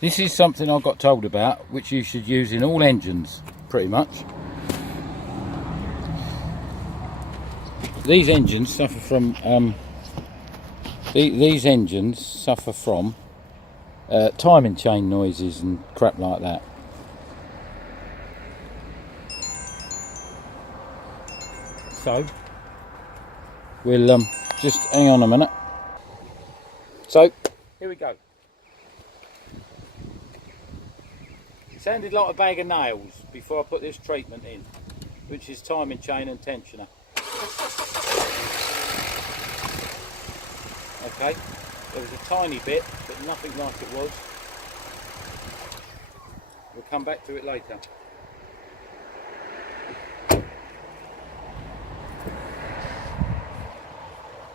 This is something I got told about, which you should use in all engines, pretty much. These engines suffer from timing chain noises and crap like that. So we'll just hang on a minute. So here we go. It sounded like a bag of nails before I put this treatment in, which is timing chain and tensioner. Okay, there was a tiny bit, but nothing like it was. We'll come back to it later.